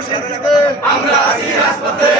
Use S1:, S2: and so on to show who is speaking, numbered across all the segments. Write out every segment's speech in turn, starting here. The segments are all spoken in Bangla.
S1: আমরা আছি রাজপথে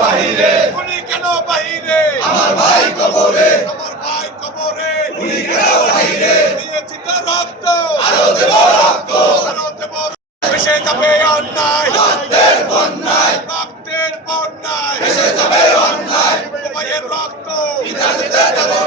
S1: বাহিরে
S2: উনি কেন বাহিরে
S1: আমার ভাই কবরে
S2: আমার ভাই কবরে
S1: উনি কেন বাহিরে
S2: দিয়েছি তো রক্ত
S1: আরও দেব রক্ত
S2: আরও দেব ভেসে যাবে অন্যায়
S1: রক্তের বন্যায়
S2: রক্তের বন্যায়
S1: ভেসে যাবে অন্যায়
S2: ভাইয়ের রক্ত
S1: পিতা দেব